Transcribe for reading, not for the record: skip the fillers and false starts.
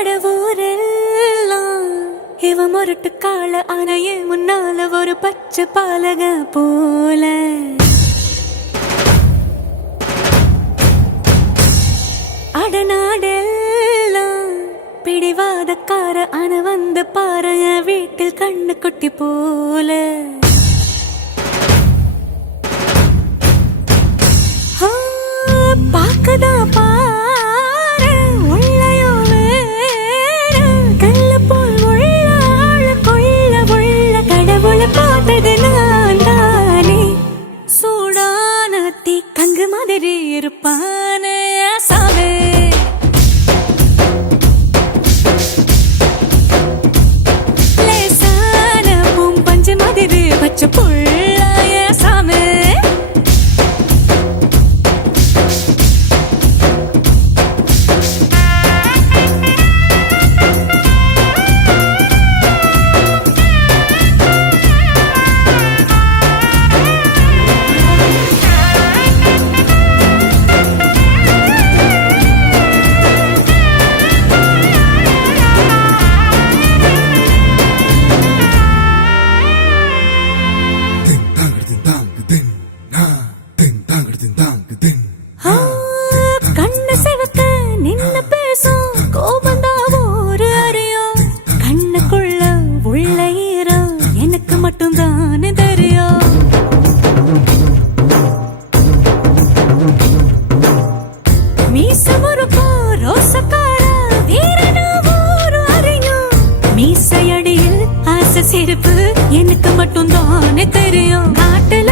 கடவுரெல்லாம் இவ முரட்டு கால ஆனையே முன்னால ஒரு பச்சை பாலக போல அடநாடெல்லாம் பிடிவாதக்கார ஆன வந்து பாருங்க வீட்டில் கண்ணு குட்டி போல பாக்கதா பாரு உள்ளயோ வேறு கல்ல போல் உள்ள கொள்ள உள்ள கடவுளை பார்த்தது நான் தானே சூடான தீ கங்கு மாதிரி இருப்பானே சாவே லேசான பூம் பஞ்சு மாதிரி பச்சை புள்ளாய சாமே கண்ணு சிவக்க நின்னு பேசும் கோபந்தா ஒரு அறியும் கண்ணுக்குள்ள உள்ள ஈரம் எனக்கு மட்டும் தானே தெரியும் மீச முறுக்கோ ரோசக்கார வீரனா ஒரு அறியும் மீசையடியில் ஆசை சிரிப்பு எனக்கு மட்டும் தானே தெரியும் காட்டுல